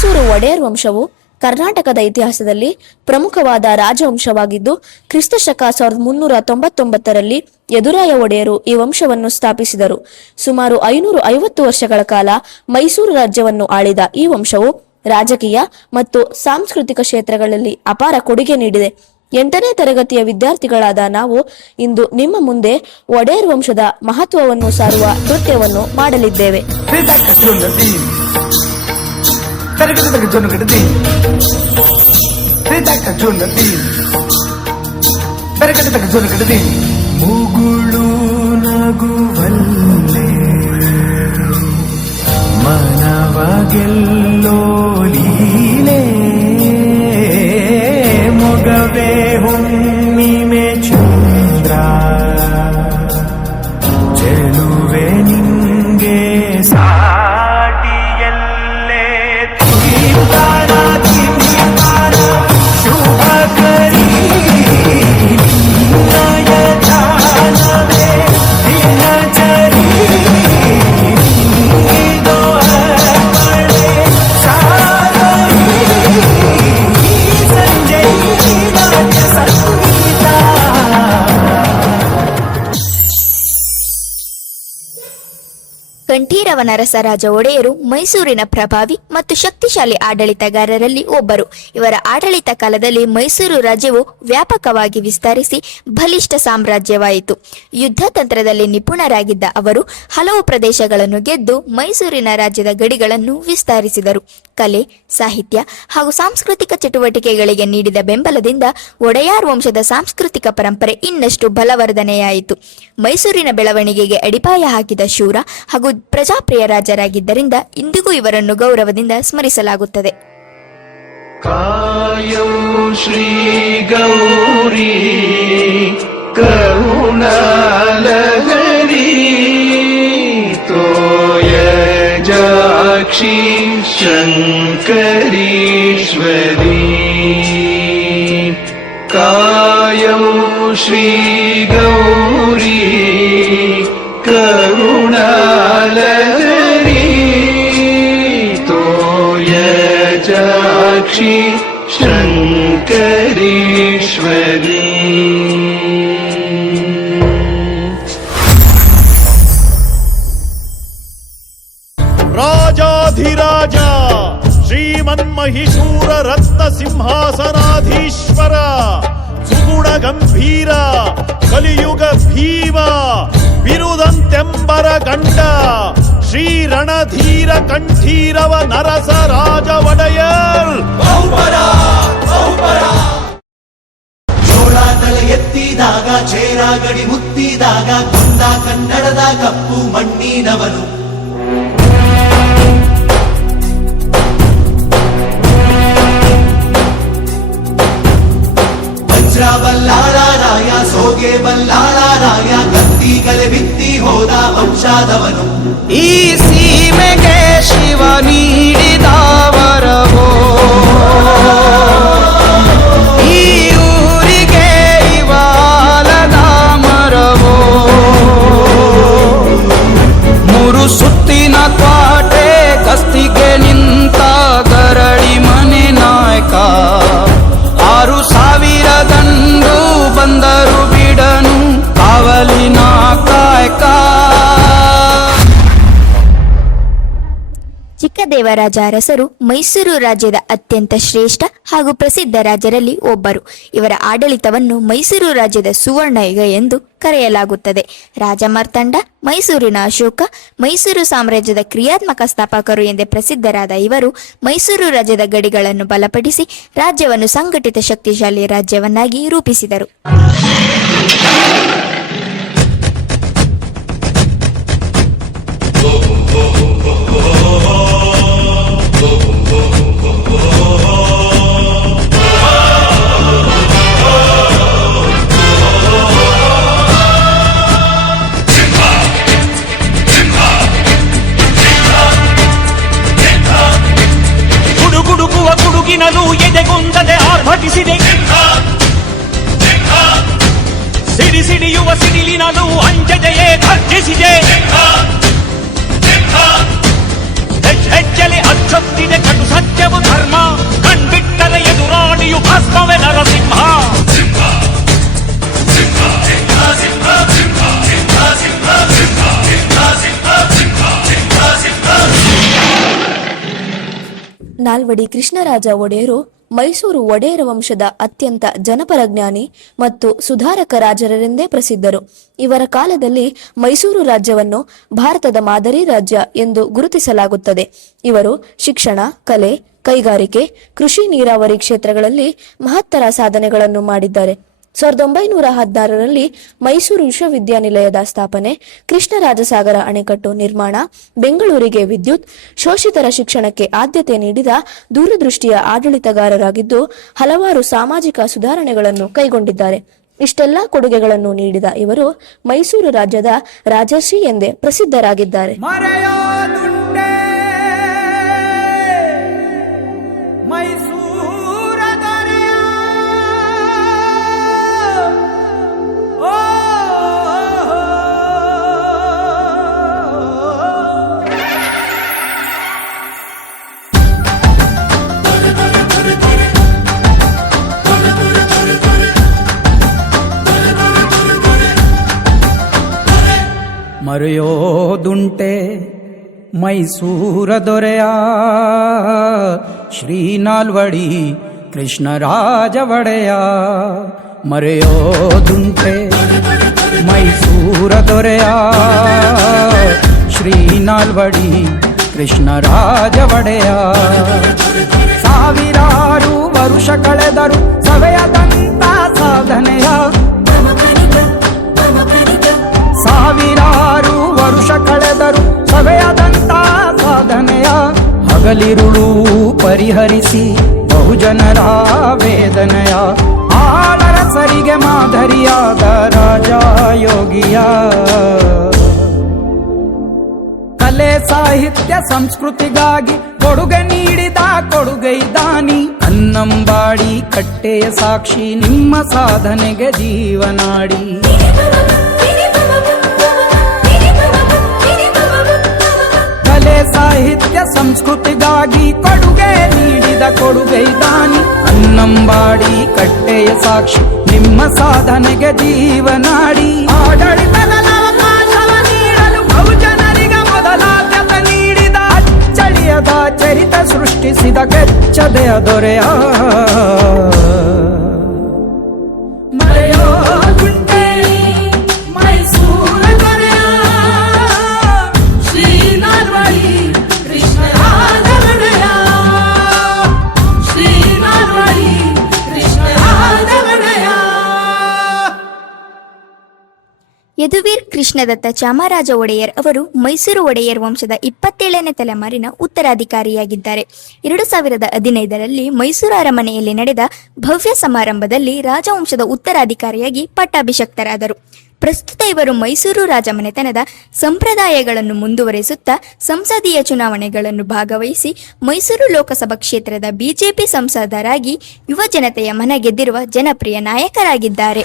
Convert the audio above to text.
ಮೈಸೂರು ಒಡೆಯರ್ ವಂಶವು ಕರ್ನಾಟಕದ ಇತಿಹಾಸದಲ್ಲಿ ಪ್ರಮುಖವಾದ ರಾಜವಂಶವಾಗಿದ್ದು ಕ್ರಿಸ್ತಶಕ 1399ರಲ್ಲಿ ಯದುರಾಯ ಒಡೆಯರು ಈ ವಂಶವನ್ನು ಸ್ಥಾಪಿಸಿದರು. ಸುಮಾರು 550 ವರ್ಷಗಳ ಕಾಲ ಮೈಸೂರು ರಾಜ್ಯವನ್ನು ಆಳಿದ ಈ ವಂಶವು ರಾಜಕೀಯ ಮತ್ತು ಸಾಂಸ್ಕೃತಿಕ ಕ್ಷೇತ್ರಗಳಲ್ಲಿ ಅಪಾರ ಕೊಡುಗೆ ನೀಡಿದೆ. 8ನೇ ತರಗತಿಯ ವಿದ್ಯಾರ್ಥಿಗಳಾದ ನಾವು ಇಂದು ನಿಮ್ಮ ಮುಂದೆ ಒಡೆಯರ್ ವಂಶದ ಮಹತ್ವವನ್ನು ಸಾರುವ ನೃತ್ಯವನ್ನು ಮಾಡಲಿದ್ದೇವೆ. ಮುಗುಳು ನಗುವಲ್ಲೇ ಮನವಗೆಲ್ಲೋ ಲೀಲೆ ಮೊಗವೇ ಹುಣ್ಣಿಮೆ ಚಂದ್ರ ಚೆಲುವೆ ನಿಂಗೆ ಸಾಟಿಯಲ್ಲೇ ತುಗಿತಾರ ತಿಮಿತಾರ ಶುಭ ಕರೀ ನಯದಾನವೇ ದಿನಚರಿ ಇದೋ ಅರ್ಪಣೆ ಸಾರರಿ ಸಂಜೆ ನಾಟ್ಯ ಸಂಗೀತ. ಕಂಠೀರವ ನರಸರಾಜ ಒಡೆಯರು ಮೈಸೂರಿನ ಪ್ರಭಾವಿ ಮತ್ತು ಶಕ್ತಿಶಾಲಿ ಆಡಳಿತಗಾರರಲ್ಲಿ ಒಬ್ಬರು. ಇವರ ಆಡಳಿತ ಕಾಲದಲ್ಲಿ ಮೈಸೂರು ರಾಜ್ಯವು ವ್ಯಾಪಕವಾಗಿ ವಿಸ್ತರಿಸಿ ಬಲಿಷ್ಠ ಸಾಮ್ರಾಜ್ಯವಾಯಿತು. ಯುದ್ಧ ತಂತ್ರದಲ್ಲಿ ನಿಪುಣರಾಗಿದ್ದ ಅವರು ಹಲವು ಪ್ರದೇಶಗಳನ್ನು ಗೆದ್ದು ಮೈಸೂರಿನ ರಾಜ್ಯದ ಗಡಿಗಳನ್ನು ವಿಸ್ತರಿಸಿದರು. ಕಲೆ, ಸಾಹಿತ್ಯ ಹಾಗೂ ಸಾಂಸ್ಕೃತಿಕ ಚಟುವಟಿಕೆಗಳಿಗೆ ನೀಡಿದ ಬೆಂಬಲದಿಂದ ಒಡೆಯಾರ್ ವಂಶದ ಸಾಂಸ್ಕೃತಿಕ ಪರಂಪರೆ ಇನ್ನಷ್ಟು ಬಲವರ್ಧನೆಯಾಯಿತು. ಮೈಸೂರಿನ ಬೆಳವಣಿಗೆಗೆ ಅಡಿಪಾಯ ಹಾಕಿದ ಶೂರ ಹಾಗೂ ಪ್ರಜಾಪ್ರಿಯ ರಾಜರಾಗಿದ್ದರಿಂದ ಇಂದಿಗೂ ಇವರನ್ನು ಗೌರವದಿಂದ ಸ್ಮರಿಸಲಾಗುತ್ತದೆ. ಕಾಯೌ ಶ್ರೀ ಗೌರಿ ಕರುಣಾಲಹರಿ ತೋಯ ಜಾಕ್ಷಿ ಶಂಕರೀಶ್ವರಿ ಕಾಯೌ ಶ್ರೀ ಗೌರಿ ಕರುಣಾಲಹರಿ ತೋಯ ಜಾಕ್ಷಿ ಶಂಕರೀಶ್ವರಿ. ರಾಜಾಧಿರಾಜ ಶ್ರೀಮನ್ಮಹಿಷೂರ ರತ್ನ ಸಿಂಹಾಸನಾಧೀಶ್ವರ ಸುಗುಣ ಗಂಭೀರ ಕಲಿಯುಗ ಭೀಮ ಬಿರುದಂತೆಂಬರ ಗಂಡ ಶ್ರೀ ರಣಧೀರ ಕಂಠೀರವ ನರಸರಾಜ ಒಡೆಯರ್. ಜೋಳ ತಲೆ ಎತ್ತಿದಾಗ ಚೇರ ಗಡಿ ಮುತ್ತಿದಾಗ ಕೊಂದ ಕನ್ನಡದ ಕಪ್ಪು ಮಣ್ಣಿನವನು. ವಜ್ರ ಬಲ್ಲಾಳರಾಯ ಸೋಗೆ ಬಲ್ಲಾಳರಾಯ ಕತ್ತಿಗಲೆ ಬಿತ್ತಿ ಹೋದ ವಂಶಾದವನು. ಈ ಸೀಮೆಗೆ ಶಿವ ನೀಡಿದವರವೋ ಈ ಊರಿಗೆ ಇವಾಲದ ಮರವೋ ಮೂರು ಸುತ್ತಿನ ಕ್ವಾಟೆ ಗಸ್ತಿಗೆ ನಿಂತ ಗರಡಿ ಮನೆ ನಾಯಕ 6,000 ದಂಡು ಬಂದರು ಬಿಡನು ಕಾವಲಿನ ಕಾಯಕ. ಚಿಕ್ಕದೇವರಾಜ ಅರಸರು ಮೈಸೂರು ರಾಜ್ಯದ ಅತ್ಯಂತ ಶ್ರೇಷ್ಠ ಹಾಗೂ ಪ್ರಸಿದ್ಧ ರಾಜರಲ್ಲಿ ಒಬ್ಬರು. ಇವರ ಆಡಳಿತವನ್ನು ಮೈಸೂರು ರಾಜ್ಯದ ಸುವರ್ಣ ಯುಗ ಎಂದು ಕರೆಯಲಾಗುತ್ತದೆ. ರಾಜಮಾರ್ತಾಂಡ, ಮೈಸೂರಿನ ಅಶೋಕ, ಮೈಸೂರು ಸಾಮ್ರಾಜ್ಯದ ಕ್ರಿಯಾತ್ಮಕ ಸ್ಥಾಪಕರು ಎಂದೇ ಪ್ರಸಿದ್ಧರಾದ ಇವರು ಮೈಸೂರು ರಾಜ್ಯದ ಗಡಿಗಳನ್ನು ಬಲಪಡಿಸಿ ರಾಜ್ಯವನ್ನು ಸಂಘಟಿತ ಶಕ್ತಿಶಾಲಿ ರಾಜ್ಯವನ್ನಾಗಿ ರೂಪಿಸಿದರು. ಗುಡುಗಿನಲು ಎದೆಗೊಂದದೆ ಆರ್ಭಟಿಸಿದೆ. ಸಿಡಿಸಿಡಿಯುವ ಸಿಡಿಲಿನಲು ಅಂಜದೆಯೇ ಘರ್ಜಿಸಿದೆ. ಹೆಜ್ಜೆಲೆ ಅಚ್ಚೊತ್ತಿದೆ ಕಟು ಸತ್ಯವು ನಾಲ್ವಡಿ ಕೃಷ್ಣರಾಜ ಒಡೆಯರು ಮೈಸೂರು ಒಡೆಯರ ವಂಶದ ಅತ್ಯಂತ ಜನಪರ ಜ್ಞಾನಿ ಮತ್ತು ಸುಧಾರಕ ರಾಜರೆಂದೇ ಪ್ರಸಿದ್ಧರು. ಇವರ ಕಾಲದಲ್ಲಿ ಮೈಸೂರು ರಾಜ್ಯವನ್ನು ಭಾರತದ ಮಾದರಿ ರಾಜ್ಯ ಎಂದು ಗುರುತಿಸಲಾಗುತ್ತದೆ. ಇವರು ಶಿಕ್ಷಣ, ಕಲೆ, ಕೈಗಾರಿಕೆ, ಕೃಷಿ, ನೀರಾವರಿ ಕ್ಷೇತ್ರಗಳಲ್ಲಿ ಮಹತ್ತರ ಸಾಧನೆಗಳನ್ನು ಮಾಡಿದ್ದಾರೆ. 1916ರಲ್ಲಿ ಮೈಸೂರು ವಿಶ್ವವಿದ್ಯಾನಿಲಯದ ಸ್ಥಾಪನೆ, ಕೃಷ್ಣರಾಜಸಾಗರ ಅಣೆಕಟ್ಟು ನಿರ್ಮಾಣ, ಬೆಂಗಳೂರಿಗೆ ವಿದ್ಯುತ್, ಶೋಷಿತರ ಶಿಕ್ಷಣಕ್ಕೆ ಆದ್ಯತೆ ನೀಡಿದ ದೂರದೃಷ್ಟಿಯ ಆಡಳಿತಗಾರರಾಗಿದ್ದು ಹಲವಾರು ಸಾಮಾಜಿಕ ಸುಧಾರಣೆಗಳನ್ನು ಕೈಗೊಂಡಿದ್ದಾರೆ. ಇಷ್ಟೆಲ್ಲಾ ಕೊಡುಗೆಗಳನ್ನು ನೀಡಿದ ಇವರು ಮೈಸೂರು ರಾಜ್ಯದ ರಾಜರ್ಷಿ ಎಂದೇ ಪ್ರಸಿದ್ಧರಾಗಿದ್ದಾರೆ. ಮರೆಯೋದುಂಟೆ ಮೈಸೂರ ದೊರೆಯ ಓ ಮರೆಯೋದುಂಟೆ ಮೈಸೂರ ದೊರೆಯ ಶ್ರೀ ನಾಲ್ವಡಿ ಕೃಷ್ಣರಾಜ ಒಡೆಯ. ಮರೆಯೋದುಂಟೆ ಮೈಸೂರ ದೊರೆಯ ಶ್ರೀ ನಾಲ್ವಡಿ ಕೃಷ್ಣರಾಜ ಒಡೆಯ. ಸಾವಿರಾರು ವರುಷ ಕಳೆದರು ಸವೆಯದಂತ ಸಾಧನೆಯ, ಸಾವಿರಾರು ವರುಷ ಕಳೆದರು ಸವೆಯದಂತ ಸಾಧನೆಯ. ಹಗಲಿರುಳು ಪರಿಹರಿಸಿ ಬಹುಜನರ ವೇದನೆಯ, ಆಳರಸರಿಗೆ ಮಾದರಿಯಾದ ರಾಜ ಯೋಗಿಯ. ಕಲೆ ಸಾಹಿತ್ಯ ಸಂಸ್ಕೃತಿಗಾಗಿ ಕೊಡುಗೆ ನೀಡಿದ ಕೊಡುಗೈದಾನಿ. ಅನ್ನಂಬಾಡಿ ಕಟ್ಟೆಯ ಸಾಕ್ಷಿ ನಿಮ್ಮ ಸಾಧನೆಗೆ ಜೀವನಾಡಿ. ಕಲೆ ಸಾಹಿತ್ಯ ಸಂಸ್ಕೃತಿಗಾಗಿ ಕೊಡುಗೆ ನೀಡಿದ ಕೊಡುಗೈದಾನಿ. ಅನ್ನಂಬಾಡಿ ಕಟ್ಟೆಯ ಸಾಕ್ಷಿ ನಿಮ್ಮ ಸಾಧನೆಗೆ ಜೀವನಾಡಿ. ಆಡಳಿತದ ಅವಕಾಶವ ನೀಡಲು ಬಹುಜನರಿಗೆ ಮೊದಲಾದ್ಯತೆ ನೀಡಿದ ಅಚ್ಚಳಿಯದ ಚರಿತ ಸೃಷ್ಟಿಸಿದ ಕೆಚ್ಚದೆಯ ದೊರೆಯ. ಮರೆಯೋದುಂಟೆ ಮೈಸೂರ ದೊರೆಯ ಶ್ರೀ ನಾಲ್ವಡಿ ಕೃಷ್ಣರಾಜ ಒಡೆಯ. ಶ್ರೀ ನಾಲ್ವಡಿ ಕೃಷ್ಣರಾಜ ಒಡೆಯ. ಯದುವೀರ್ ಕೃಷ್ಣದತ್ತ ಚಾಮರಾಜ ಒಡೆಯರ್ ಅವರು ಮೈಸೂರು ಒಡೆಯರ್ ವಂಶದ 27ನೇ ತಲೆಮಾರಿನ ಉತ್ತರಾಧಿಕಾರಿಯಾಗಿದ್ದಾರೆ. 2015ರಲ್ಲಿ ಮೈಸೂರು ಅರಮನೆಯಲ್ಲಿ ನಡೆದ ಭವ್ಯ ಸಮಾರಂಭದಲ್ಲಿ ರಾಜವಂಶದ ಉತ್ತರಾಧಿಕಾರಿಯಾಗಿ ಪಟ್ಟಾಭಿಷಕ್ತರಾದರು. ಪ್ರಸ್ತುತ ಇವರು ಮೈಸೂರು ರಾಜಮನೆತನದ ಸಂಪ್ರದಾಯಗಳನ್ನು ಮುಂದುವರೆಸುತ್ತಾ ಸಂಸದೀಯ ಚುನಾವಣೆಗಳನ್ನು ಭಾಗವಹಿಸಿ ಮೈಸೂರು ಲೋಕಸಭಾ ಕ್ಷೇತ್ರದ ಬಿಜೆಪಿ ಸಂಸದರಾಗಿ ಯುವ ಜನತೆಯ ಮನ ಗೆದ್ದಿರುವ ಜನಪ್ರಿಯ ನಾಯಕರಾಗಿದ್ದಾರೆ.